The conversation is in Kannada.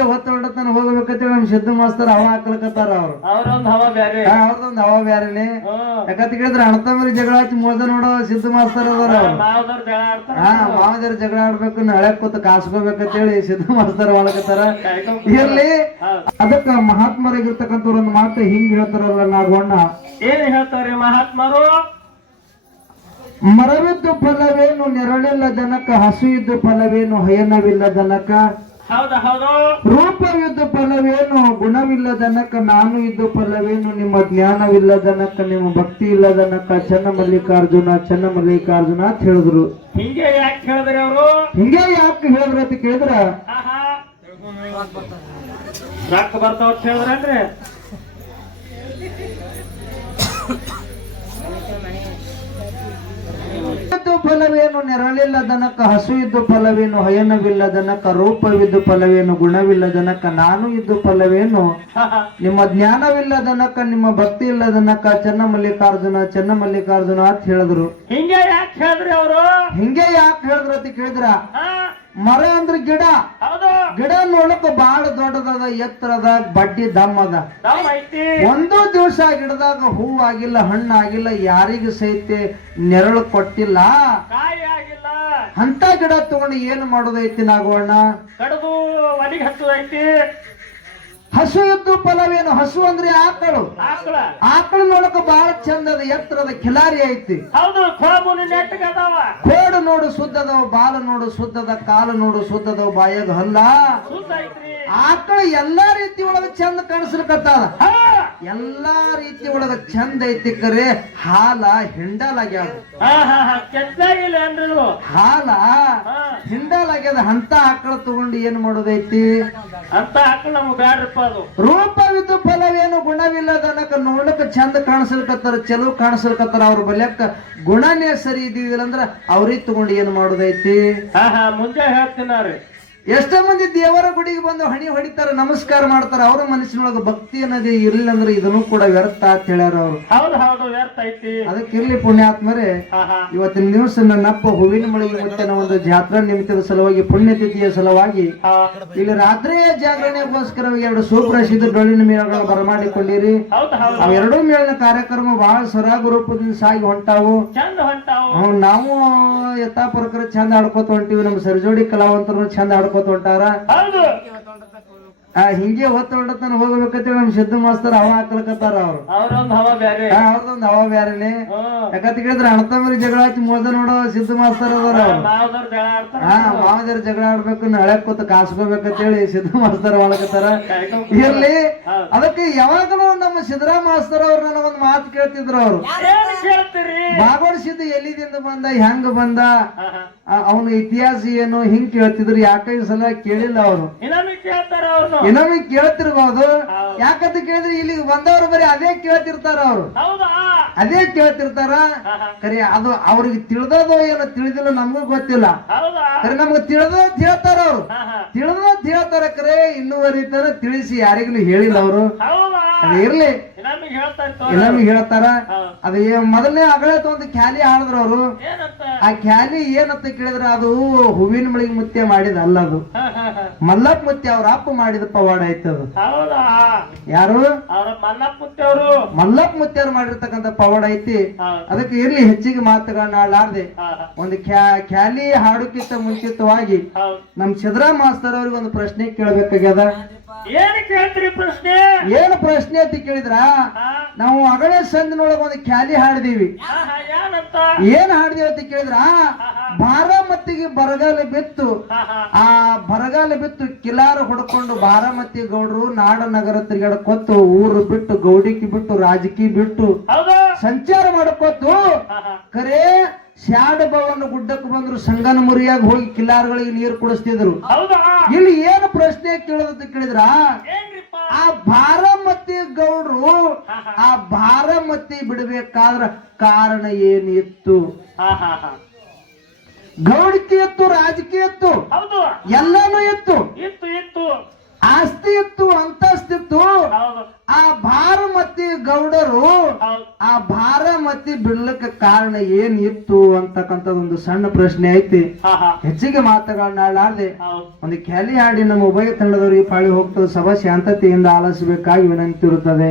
ಹಿಂಗೆ ಹೊತ್ತು ಹೊಂಡತನ ಹೋಗ್ಬೇಕಂತೇಳಿ ನಮ್ ಸಿದ್ದು ಮಾಸ್ತರ್ ಹವಾ ಹಾಕ್ಲಕತ್ತಾರ ಅವ್ರು. ಅವ್ರೊಂದ್ ಹವಾ ಬ್ಯಾರೆ. ಅವ್ರದೊಂದ್ ಹವಾ ಬ್ಯಾರೇನೆ. ಯಾಕಂತ ಕೇಳಿದ್ರೆ ಅಣ್ಣತಮ್ಮರಿ ಜಗಳ ಹಚ್ಚಿ ಮೋದ ನೋಡೋ ಸಿದ್ದು ಮಾಸ್ತರ್ ಅದಾರ ಹಾ ಮಾವದೇವ್ರ ಜಗಳ ಆಡ್ಬೇಕು ನಾಳೆ ಕೂತ್ ಕಾಸ್ಕೋಬೇಕಂತೇಳಿ ಸಿದ್ದು ಮಾಸ್ತರ್ ಕಾಯ್ಕೊಂಡ್ ಇರ್ಲಿ. ಅದಕ್ಕ ಮಹಾತ್ಮರಾಗಿರ್ತಕ್ಕಂಥವ್ರ ಒಂದು ಮಾತು ಹಿಂಗ್ ಹೇಳ್ತಾರಲ್ಲ ನಾಗವಣ್ಣ ಏನ್ ಹೇಳ್ತಾರ್ರಿ ಮಹಾತ್ಮರು? ಮರವಿದ್ದು ಫಲವೇನು ನೆರಳಿಲ್ಲ ಜನಕ ಹಸು ಇದ್ದು ಫಲವೇನು ಹಯನವಿಲ್ಲ ಜನಕ ಹೌದ ಹೌದು. ರೂಪವಿದ್ದು ಫಲವೇನು? ಗುಣವಿಲ್ಲದನಕ ನಾನು ಇದ್ದು ಫಲವೇನು? ನಿಮ್ಮ ಜ್ಞಾನವಿಲ್ಲದನಕ ನಿಮ್ಮ ಭಕ್ತಿ ಇಲ್ಲದನಕ ಚನ್ನ ಮಲ್ಲಿಕಾರ್ಜುನ ಚನ್ನ ಮಲ್ಲಿಕಾರ್ಜುನ ಅಂತ ಹೇಳಿದ್ರು. ಹಿಂಗೆ ಯಾಕೆ ಹೇಳಿದ್ರಿ ಅವರು? ಹಿಂಗೆ ಯಾಕೆ ಹೇಳಿದ್ರೆ ಅಂತ ಕೇಳಿದ್ರ? ರೊಕ್ಕ ಬರ್ತಾವ ಅಂತ ಹೇಳಿದ್ರನ್ರಿ ಫಲವೇನು ನೆರಳಿಲ್ಲದನಕ ಹಸು ಇದ್ದು ಫಲವೇನು ಹಯನವಿಲ್ಲದನಕ ರೂಪವಿದ್ದು ಫಲವೇನು ಗುಣವಿಲ್ಲದನಕ ನಾನು ಇದ್ದು ಫಲವೇನು. ನಿಮ್ಮ ಜ್ಞಾನವಿಲ್ಲದನಕ ನಿಮ್ಮ ಭಕ್ತಿ ಇಲ್ಲದನಕ ಚನ್ನ ಮಲ್ಲಿಕಾರ್ಜುನ ಚನ್ನ ಮಲ್ಲಿಕಾರ್ಜುನ ಅಂತ ಹೇಳಿದ್ರು. ಹಿಂಗೆ ಯಾಕೆ ಹೇಳಿದ್ರಿ ಅವರು? ಹಿಂಗೆ ಯಾಕೆ ಹೇಳಿದ್ರ ಅಂತ ಕೇಳಿದ್ರ? ಮರ ಅಂದ್ರೆ ಗಿಡ. ಗಿಡ ನೋಡಕ್ ಬಹಳ ದೊಡ್ಡದದ ಎತ್ತರದ ಬಡ್ಡಿ ದಮ್ ಅದ ದಮ್ ಒಂದು ದಿವಸ ಗಿಡದಾಗ ಹೂ ಆಗಿಲ್ಲ ಹಣ್ಣು ಆಗಿಲ್ಲ ಯಾರಿಗೂ ಸಹಿತ ನೆರಳು ಕೊಟ್ಟಿಲ್ಲ. ಕಾಯಿ ಆಗಿಲ್ಲ. ಅಂತ ಗಿಡ ತಗೊಂಡು ಏನು ಮಾಡೋದೈತಿ ಹಚ್ಚುದೈತಿ ಹಸು ಇದ್ದು ಫಲವೇನು? ಹಸು ಅಂದ್ರೆ ಆಕಳು. ಆಕಳ. ನೋಡಕ ಬಹಳ ಚಂದದ ಎತ್ತರದ ಖಿಲಾರಿ ಐತಿ. ಕೋಡು ನೋಡು ಸುದ್ದದವ ಬಾಲ ನೋಡು ಸುದ್ದದ ಕಾಲು ನೋಡು ಸುದ್ದದವ ಬಾಯದ ಹಲ್ಲ. ಆಕಳು ಎಲ್ಲಾ ರೀತಿ ಒಳಗ ಚಂದ ಕಾಣಿಸ್ಲಿಕತ್ತಾದ. ಹಾ. ಎಲ್ಲಾ ರೀತಿ ಒಳಗ ಚಂದ ಐತಿ ಕರೆ ಹಾಲ ಹಿಂಡಲಾಗ್ಯಾವ ಹಾಲ ಹಾ ಆಗ್ಯದ ಅಂತ ಆಕಳ ತಗೊಂಡು ಏನ್ ಮಾಡೋದೈತಿ? ಅಂತ ಆಕಳ ನಮ್ಗೆ ಬ್ಯಾಡ್ರಪ್ಪ ಅದು. ರೂಪವಿದ್ದು ಫಲವೇನು ಗುಣವಿಲ್ಲದನಕ ನೋಡ್ಲಿಕ್ಕೆ ಚಂದ ಕಾಣಿಸ್ಲಿಕತ್ತಾರ ಚಲೋ ಕಾಣಿಸ್ಲಿಕತ್ತಾರ ಅವ್ರ ಬಲ್ಯಕ್ಕ ಗುಣನೇ ಸರಿ ಇದ್ದಿದ್ದಿಲ್ಲ ಅಂದ್ರ ಅವ್ರಿಗೆ ತಗೊಂಡು ಏನ್ ಮಾಡೋದೈತಿ? ಹಾ ಹಾ ಮುಂಜೆ ಹೇಳ್ತೀನಾರಿ. ಎಷ್ಟೋ ಮಂದಿ ದೇವರ ಗುಡಿಗೆ ಬಂದು ಹಣಿ ಹೊಡಿತಾರ ನಮಸ್ಕಾರ ಮಾಡ್ತಾರ. ಅವರ ಮನಸ್ಸಿನೊಳಗ ಭಕ್ತಿ ಅನ್ನೋದೇ ಇರ್ಲಿಲ್ಲ ಅಂದ್ರೆ ಇದನ್ನು ಕೂಡ ವ್ಯರ್ಥ ಅಂತ ಹೇಳ್ಯಾರ ಅವ್ರು. ಹೌದು ಹೌದು ವ್ಯರ್ಥ ಐತಿ. ಅದಕ್ಕೆ ಇರ್ಲಿ ಪುಣ್ಯಾತ್ಮರೇ ಇವತ್ತಿನ ದಿವಸ ನನ್ನಪ್ಪ ಹೂವಿನ ಮಳಿಗೆ ಒಂದು ಜಾತ್ರಾ ನಿಮಿತ್ತದ ಸಲುವಾಗಿ ಪುಣ್ಯತಿಥಿಯ ಸಲುವಾಗಿ ಇಲ್ಲಿ ರಾತ್ರಿಯ ಜಾಗರಣೆಗೋಸ್ಕರ ಎರಡು ಸುಪ್ರಸಿದ್ಧ ಡೊಳ್ಳಿನ ಮೇಳಗಳನ್ನು ಬರಮಾಡಿಕೊಂಡಿರಿ. ಹೌದು ಹೌದು. ಅವ್ ಎರಡೂ ಮೇಳಿನ ಕಾರ್ಯಕ್ರಮ ಬಹಳ ಸರಾಗ ರೂಪದಿಂದ ಸಾಗಿ ಹೊಂಟಾವು. ನಾವು ಯಥಾಪುರಕರ ಚಂದ ಆಡ್ಕೋತ ಹೊಂಟಿವಿ. ನಮ್ಮ ಸರ್ಜೋಡಿ ಕಲಾವಂತರು ಚಂದ ಹೊಂಟಾರ ಹೌದು. ಆ ಹಿಂಗೆ ಹೊತ್ತು ಹೊಡತನ ಹೋಗ್ಬೇಕಂತೇಳಿ ನಮ್ ಸಿದ್ದು ಮಾಸ್ತರ್ ಹವಾ ಹಾಕ್ಲಕತ್ತಾರ ಅವ್ರು. ಅವ್ರೊಂದ್ ಹವಾ ಬ್ಯಾರೆ. ಆ, ಅವ್ರದೊಂದ್ ಹವಾ ಬ್ಯಾರೇನೆ ಹ್ಮ್ ಯಾಕಂತ ಕೇಳಿದ್ರೆ ಅಣ್ಣತಮ್ಮರಿ ಜಗಳ ಹಚ್ಚಿ ಮೋದ ನೋಡೋ ಸಿದ್ದು ಮಾಸ್ತರ್ ಅದಾರ ಅವ್ರು. ಮಾವದವ್ರ ಜಗಳ ಆಡ್ತಾರ. ಹಾ ಮಾವದರ ಜಗಳ ಆಡ್ಬೇಕು ನಳೆ ಕೂತ್ ಕಾಸ್ಕೋಬೇಕಂತೇಳಿ ಸಿದ್ದು ಮಾಸ್ತರ್ ಒಳಗತ್ತಾರ ಕಾಯ್ಕೊಂಡ್ ಇರ್ಲಿ. ಅದಕ್ಕೆ ಯಾವಾಗಲೂ ನಮ್ಮ ಸಿದ್ದರಾಮ ಮಾಸ್ತರ್ ಅವ್ರು ನನ್ನ ಒಂದ್ ಮಾತು ಕೇಳ್ತಿದ್ರು ಅವ್ರು. ಏನ್ ಕೇಳ್ತೀರಿ? ಬಾಗೋಡ್ ಸಿದ್ದು ಎಲ್ಲಿದಿಂದ ಬಂದ ಹೆಂಗ್ ಬಂದ ಹಾ ಹಾ. ಅವನ ಇತಿಹಾಸ ಏನು ಹಿಂಗ್ ಕೇಳ್ತಿದ್ರು ಯಾಕೈ ಈ ಸಲ ಕೇಳಿಲ್ಲ ಅವರು. ಇನ್ನೊಮ್ಮೆ ಕೇಳ್ತಾರ ಅವ್ರು. ಇನ್ನೊಮ್ಮೆ ಕೇಳ್ತಿರ್ಬಹುದು ಯಾಕಂತ ಕೇಳಿದ್ರೆ ಇಲ್ಲಿ ಬಂದವರು ಬರೀ ಅದೇ ಕೇಳ್ತಿರ್ತಾರ ಅವ್ರು. ಅದೇ ಕೇಳ್ತಿರ್ತಾರ. ಕರೆ ಅದು ಅವ್ರಿಗೆ ತಿಳಿದದೋ ಏನೋ ತಿಳಿದಿಲ್ಲ ನಮಗೂ ಗೊತ್ತಿಲ್ಲ. ಕರೆ ನಮ್ಗೆ ತಿಳಿದ ಹೇಳ್ತಾರ ಅವ್ರು. ತಿಳಿದೋ ಹೇಳ್ತಾರ ಕರೆ ಇನ್ನುವರಿತಾರ ತಿಳಿಸಿ ಯಾರಿಗೂ ಹೇಳಿಲ್ಲ ಅವರು. ಇರ್ಲಿ. ಹೇಳ್ತಾ ಹೇಳ್ತಾರ ಅದೇ ಮೊದಲನೇ ಅಗಳೇ ಒಂದು ಖ್ಯಾಲಿ ಹಾಡಿದ್ರು ಅವರು. ಏನಂತ? ಆ ಖ್ಯಾಲಿ ಏನಂತ ಕೇಳಿದ್ರ ಅದು ಹೂವಿನ ಮಳಿಗೆ ಮುತ್ಯ ಮಾಡಿದ ಅಲ್ಲ ಅದು ಮಲ್ಲಪ್ಪ ಮುತ್ಯ ಅವ್ರ ಅಪ್ಪ ಮಾಡಿದ ಪವಾಡ ಐತ ಅದು. ಹೌದಾ? ಯಾರು? ಮಲ್ಲಪ್ಪ ಮುತ್ಯಾರು ಮಾಡಿರ್ತಕ್ಕಂಥ ಪವಾಡ ಐತಿ. ಅದಕ್ಕೆ ಇರ್ಲಿ ಹೆಚ್ಚಿಗೆ ಮಾತುಗಳನ್ನ ಆಡಲಾರ್ದೆ. ಒಂದು ಖ್ಯಾ ಖ್ಯಾಲಿ ಹಾಡುಕ್ಕಿಂತ ಮುಂಚಿತವಾಗಿ ನಮ್ ಸಿದ್ದರಾಮ ಮಾಸ್ತರ್ ಅವ್ರಿಗೆ ಒಂದು ಪ್ರಶ್ನೆ ಕೇಳಬೇಕಾಗ್ಯದ. ಏನ್ ಕೇಳ್ತೀರಿ ಪ್ರಶ್ನೆ? ಏನು ಪ್ರಶ್ನೆ ಅಂತ ಕೇಳಿದ್ರ? ನಾವು ಅಗಳೆ ಸಂದಿನೊಳಗ ಒಂದು ಖ್ಯಾಲಿ ಹಾಡಿದೀವಿ. ಏನಂತ ಏನ್ ಹಾಡಿದೀವಿ ಅಂತ ಕೇಳಿದ್ರ? ಬಾರಾಮತಿಗೆ ಬರಗಾಲ ಬಿತ್ತು. ಆ ಬರಗಾಲ ಬಿತ್ತು ಕಿಲಾರ ಹೊಡ್ಕೊಂಡು ಬಾರಾಮತಿ ಗೌಡ್ರು ನಾಡ ನಗರ ತಿರುಗಾಡ್ಕೊತ್ತು ಊರು ಬಿಟ್ಟು ಗೌಡಿಕಿ ಬಿಟ್ಟು ರಾಜಕೀಯ ಬಿಟ್ಟು ಹೌದು. ಸಂಚಾರ ಮಾಡಕೊತ್ತು. ಕರೆ ಶಾಡ ಭವನ ಗುಡ್ಡಕ್ಕೆ ಬಂದ್ರು ಸಂಗನ ಮುರಿಯಾಗಿ ಹೋಗಿ ಕಿಲ್ಲಾರ್ಗಳಿಗೆ ನೀರು ಕುಡಿಸ್ತಿದ್ರು. ಇಲ್ಲಿ ಏನು ಪ್ರಶ್ನೆ ಕೇಳೋದಂತ ಕೇಳಿದ್ರ? ಆ ಭಾರಮತಿ ಗೌಡ್ರು ಆ ಭಾರಮತಿ ಬಿಡಬೇಕಾದ್ರ ಕಾರಣ ಏನಿತ್ತು? ಗೌಡಿಕೆ ಇತ್ತು ರಾಜಕೀಯ ಇತ್ತು ಎಲ್ಲಾನು ಇತ್ತು. ಆಸ್ತಿ ಇತ್ತು ಅಂತಸ್ತಿತ್ತು. ಆ ಭಾರಮತಿ ಗೌಡರು ಆ ಬಾರಮತಿ ಸವದತ್ತಿ ಬಿಡ್ಲಕ್ಕೆ ಕಾರಣ ಏನ್ ಇತ್ತು ಅಂತಕ್ಕಂತ ಒಂದು ಸಣ್ಣ ಪ್ರಶ್ನೆ ಐತಿ. ಹೆಚ್ಚಿಗೆ ಮಾತುಗಳನ್ನ ಆಡಲಾರ್ದೆ ಒಂದು ಖ್ಯಾಲಿ ಆಡಿ ನಮ್ಮ ಉಭಯ ತಂಡದವರಿಗೆ ಪಾಳಿ ಹೋಗ್ತದೆ ಸಭಾ ಶಾಂತತೆಯಿಂದ ಆಲಿಸಬೇಕಾಗಿ ವಿನಂತಿ ಇರುತ್ತದೆ.